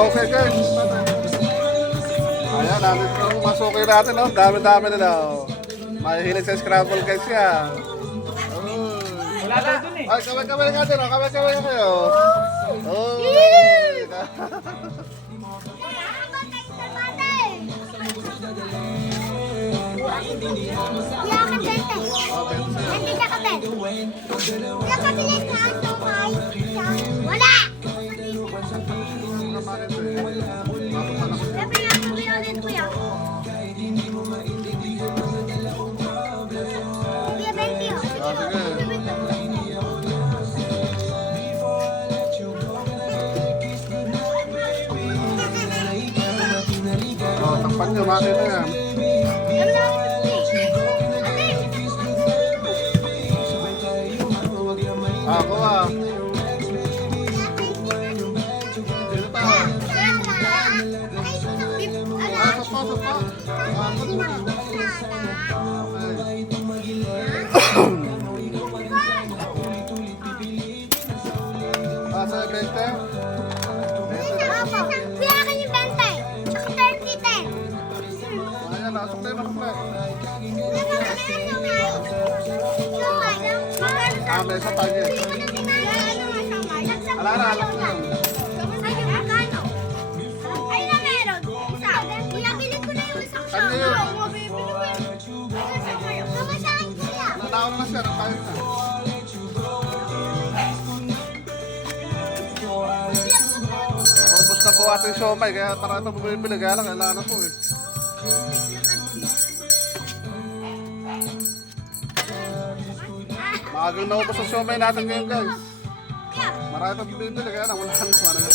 Okay guys. Ayan, natin itong masuki natin, no? Dami-dami nila, oh. Mahihilig sa scramble guys yan. Wala daw dun eh. Ay, kamay-kamay nga din, oh. Kamay-kamay kayo. Oh. Wala! Sabi nga, sabi ulit kuya. Kuya, 20 oh. Sige oh. Oh, takpan nyo, mati na yan. Sabi na Ako ah. Sino pa? Ah, sopa, sopa. Ah, ako na. Ah, sa 20? 20 Kuya, akin yung 20. Saka 30, 10. Ayan, nasok na yun, nasok na. Ah, may isa pa yun. Ala na, alam ko yun. Ay, na meron. Isa. Kuya, bilhin ko na yung isang Ano siya. yun? Kamasahin siya. Nanaon na siya, nakain na. Ubus na po ating siomay, kaya marami pa bumibili, kaya lang kailangan na po eh. Maagang naubos ang siomay natin ngayon guys. Marami pa bumibili, kaya lang wala nang marami.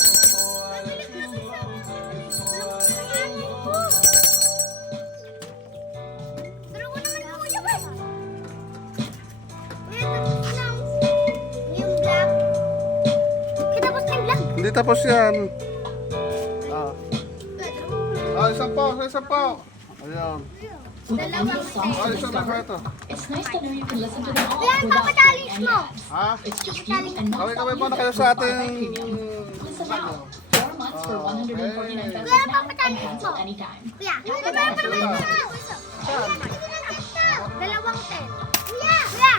Hindi tapos yan. Ah, isang po, isang po. Ayan. Ah, isang na pa ito. It's nice to know you can listen to them all Yan, without papatalis skipping any mo. ads. Ha? It's just free and not Kaway-kaway muna kayo sa ating... Listen now. 4 months for 149 pesos Kuya, now and papatalis cancel mo. anytime. Kuya, dalawang 10. Kuya, kuya,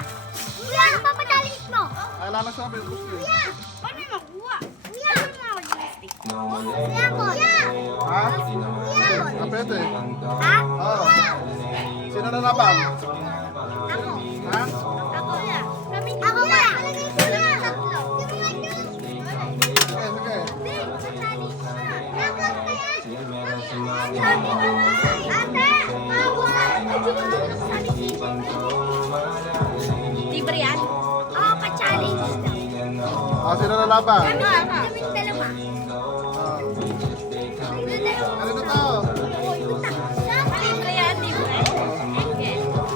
kuya, ang papatalis mo. Ay, lala siya, may gusto eh. Kuya, paano nakuha? Kuya, ano nga mag-listik? Kuya, kuya. Ha? Kuya. Ah, pwede. Ha? Oo. Kuya. Sino na naban? Ako. Ha? Ako, kuya. Ako, kuya. Kuya, tatlo. Sige, sige. Libre yan? Oo, pa-challenge daw. Ah, sino na laban? Kaming dalawa. Ah. Ano na to? Libre yan, libre.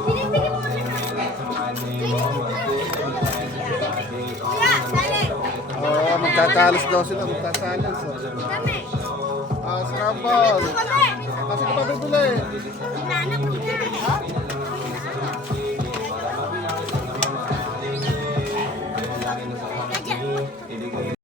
Binibigyan mo na Kuya, dali. Oo, magtatalas daw sila, magtatalas. Dami. Ah, scramble. Kami. Kasi ka pa bibili. Nanap ko na.